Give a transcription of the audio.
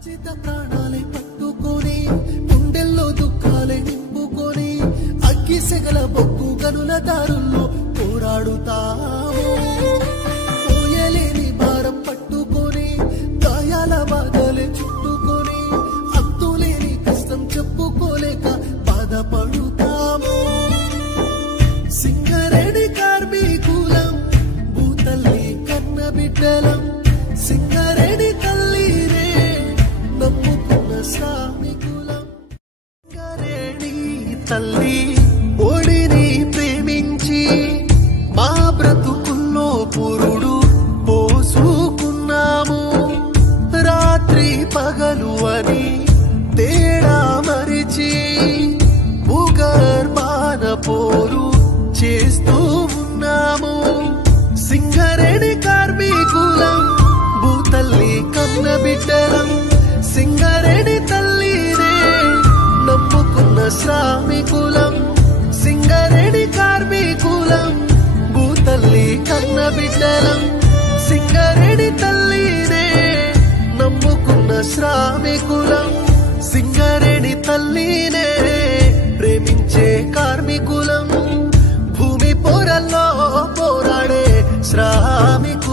ప్రాణాలే పట్టుకొని గుండెల్లో దుఃఖాలే నింపుకొని అగ్గి సెగల బొగ్గు గనుల దారుల్లో పోరాడుతాము. పోయలేని భారం పట్టుకొని గాయాల బాధలే చుట్టుకొని అంతులేని కష్టం చెప్పుకోలేక బాధపడుతాము. సింగరేణి కార్మికులం భూతల్లి కన్న బిడ్డలం. సింగరేణి తల్లినే నమ్ముకున్న శ్రామికులం. సింగరేణి తల్లి ఒడిని ప్రేమించి మా బ్రతుకుల్లో పురుడు పోసుకున్నాము. రాత్రి పగలు అని తేడా మరిచి భూగర్భాన పోరు చేస్తూ ఉన్నాము. సింగరేణి కార్మికులం భూతల్లి కన్న బిడ్డలం. సింగరేణి తల్లినే నమ్ముకున్న శ్రామికులం. సింగరేణి కార్మికులం భూతల్లి కన్న బిడ్డలం. సింగరేణి తల్లినే నమ్ముకున్న శ్రామికులం. సింగరేణి తల్లినే ప్రేమించే కార్మికులం. భూమి పోరల్లో పోరాడే శ్రామికులం.